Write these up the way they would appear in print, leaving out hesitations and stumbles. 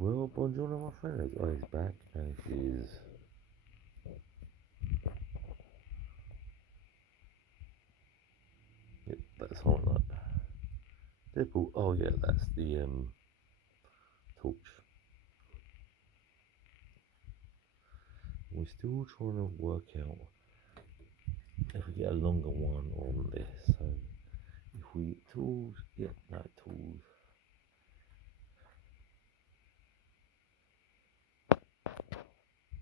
Well, buongiorno, my friend. The guy is back, and it is. Yep, that's Hornet Night. Deadpool. Oh yeah, that's the torch. We're still trying to work out if we get a longer one on this. So if we tools, yeah, no tools.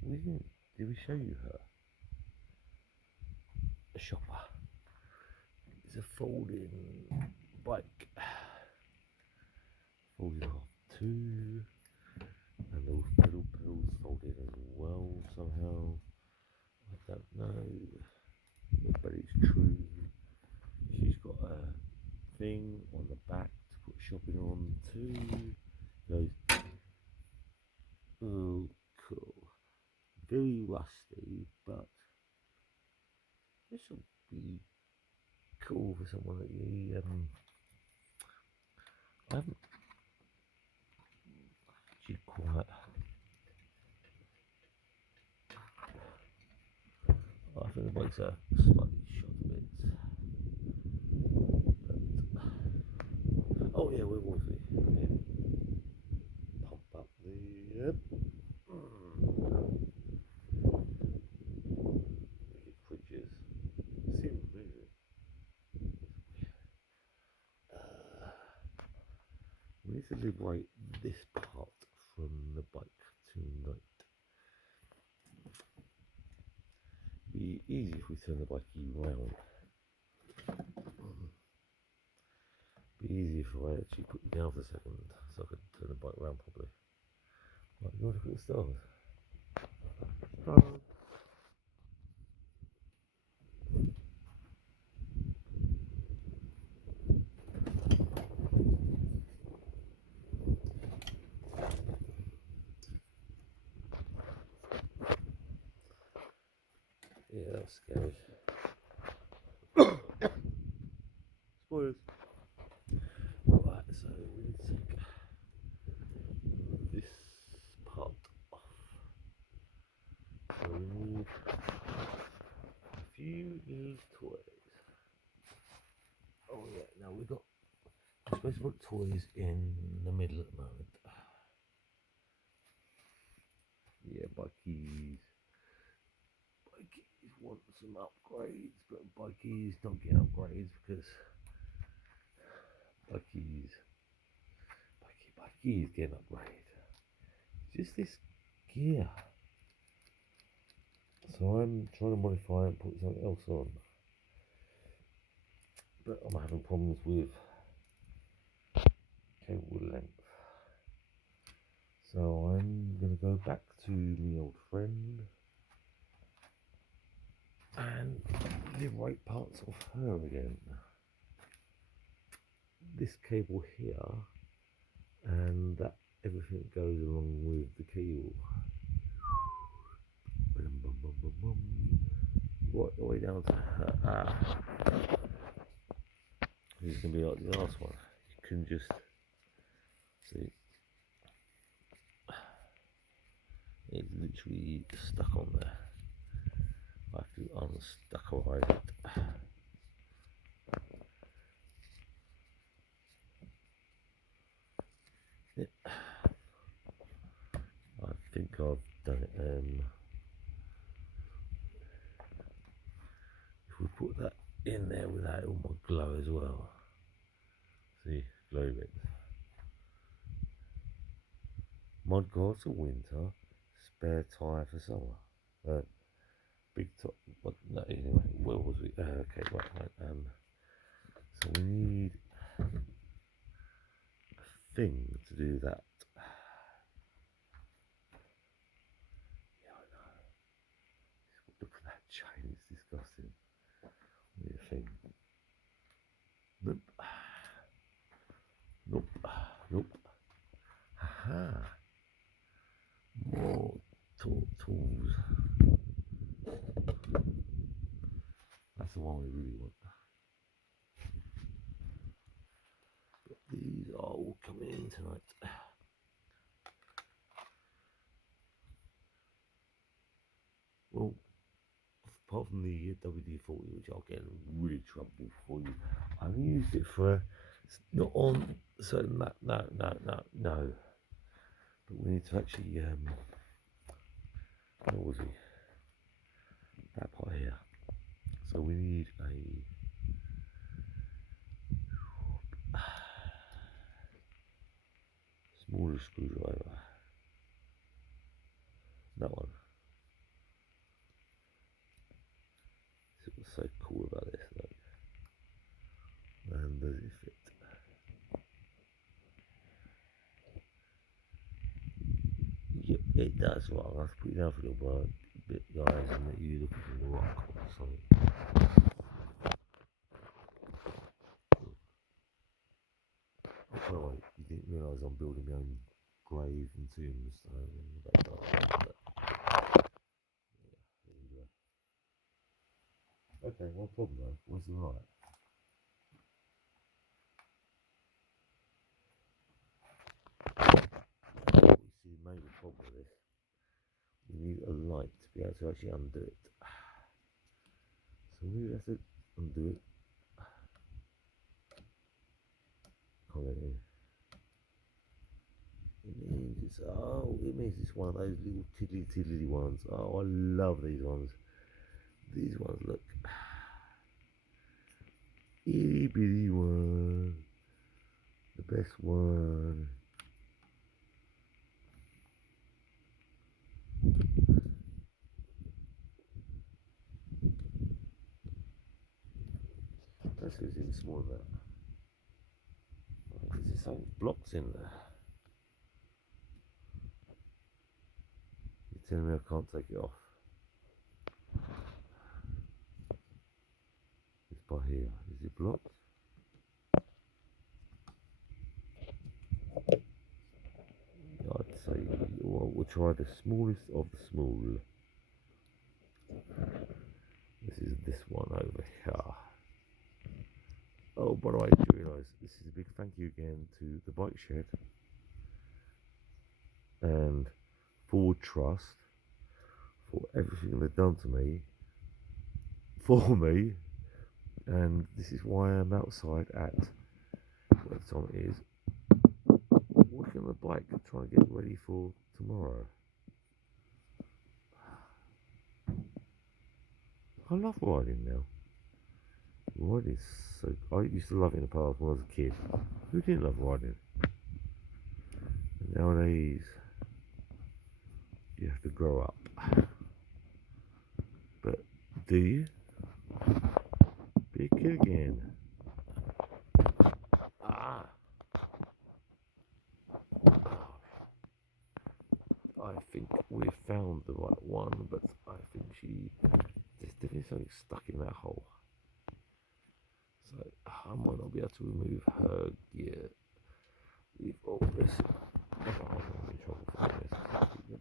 We didn't. Did we show you her? A shopper. It's a folding bike. Folded off two, and those pedals folded as well somehow. I don't know, but it's true. She's got a thing on the back to put shopping on too. Goes, oh, cool. Very rusty, but this will be cool for someone that you I haven't actually quite. I think the bikes are slightly shot a bit. But, oh yeah, where was we? Yeah. Pump up the creatures. Seem moving. We need to liberate this part from the bike tonight. Be easy if we turn the bike round. Be easy if I actually put you down for a second so I could turn the bike round properly. Right, you want to look at the stars? Stars. Yeah, that was scary. Spoilers. Right, so we need to take this part off. So we need a few little toys. Oh yeah, now we're supposed to put toys in the middle at the moment. Yeah, bikies. Bikies want some upgrades, but bikies don't get upgrades because bikies get an upgrade. Just this gear. So I'm trying to modify and put something else on. But I'm having problems with cable length. So I'm going to go back to my old friend and liberate parts of her again. This cable here, and that everything goes along with the cable. Right the way down to her. This is going to be like the last one. You can just see. It's literally stuck on there. I have to unstuckerize it. Yep. I think I've done it. If we put that in there without all my glow as well. See, glow bits. Mod guards for winter, spare tyre for summer. Big top. What? No, anyway, where was we? Okay, right. So we need a thing to do that. Yeah, I know. Look at that chain. It's disgusting. We need a thing. Nope. Nope. Nope. Haha. More tools. That's the one we really want. But these are all coming in tonight. apart from the WD-40, which I'll get in really trouble for you, I only used it for not on. So no. But we need to actually what was he? That part here. So we need a smaller screwdriver. That one. See what's so cool about this, look. And does it fit? Yep, it does. Right, I'll have to put it down for a little bit, guys, and let you look at the rock or something. Oh, by the way, you didn't realise I'm building my own grave and tombstone in the background. Okay, no problem though. Where's the light? You see the major problem with this. We need a light to be able to actually undo it. So we have to undo it. Can't get in. It means it's one of those little tiddly ones. Oh, I love these ones. These ones look itty bitty one. The best one. That's who's even smaller than that. There's some blocks in there. You're telling me I can't take it off. It's by here. Is it blocked? I'd say we'll try the smallest of the small. This is this one over here. Oh, by the way, do you realise this is a big thank you again to the Bike Shed and Ford Trust for everything they've done to me, for me, and this is why I'm outside at whatever time it is, working on the bike, trying to get ready for tomorrow. I love riding now. Riding is so. I used to love it in the past when I was a kid. Who didn't love riding? And nowadays, you have to grow up. But do you? Be a kid again. Ah. I think we've found the right one, but I think there's definitely something stuck in that hole. So I might not be able to remove her gear. Leave all this. I'm in trouble for this.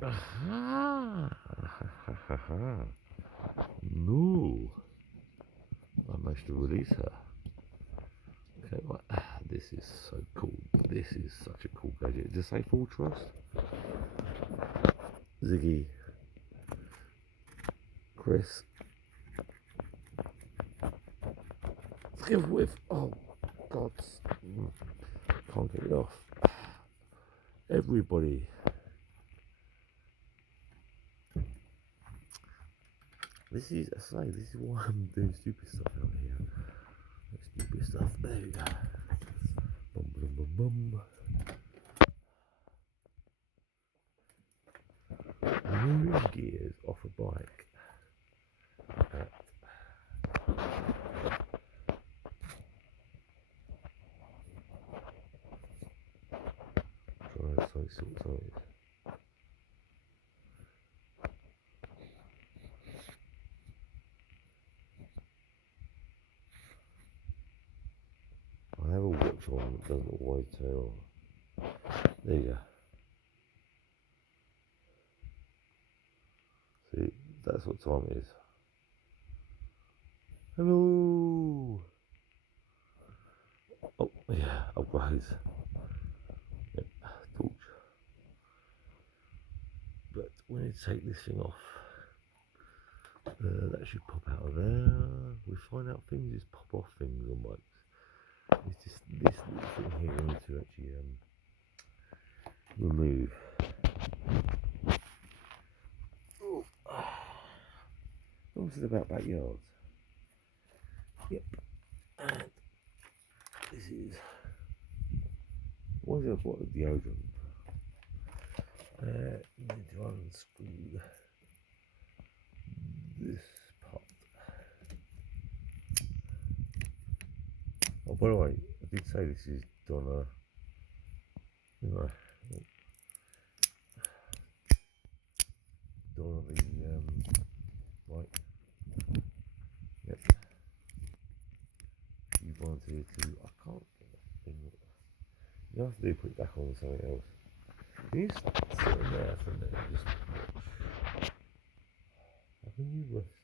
Aha! No! I managed to release her. Okay, well, this is so cool. This is such a cool gadget. Does it say Full Trust? Ziggy. Chris. Give with. Oh, God. Can't get it off. Everybody. This is why I'm doing stupid stuff out here. Stupid stuff. There we go. Bum bum bum bum. Moving gears off a bike. Try something size. I have a watch on that doesn't always turn on. There you go. See, that's what time it is. Hello. Oh yeah, upgrades. Yep, torch. But we need to take this thing off. That should pop out of there. We find out things is pop off things on bikes. It's just this little thing here we need to actually remove. Oh. Talking about backyards. Yep. And this is what the deodorant. You need to unscrew this part. Oh, by the way, I did say this is Donna. Donna the right. Yep. You wanted to. I can't get that thing. You have to put it back on something else. You sit there for a minute, just watch. How can you rest?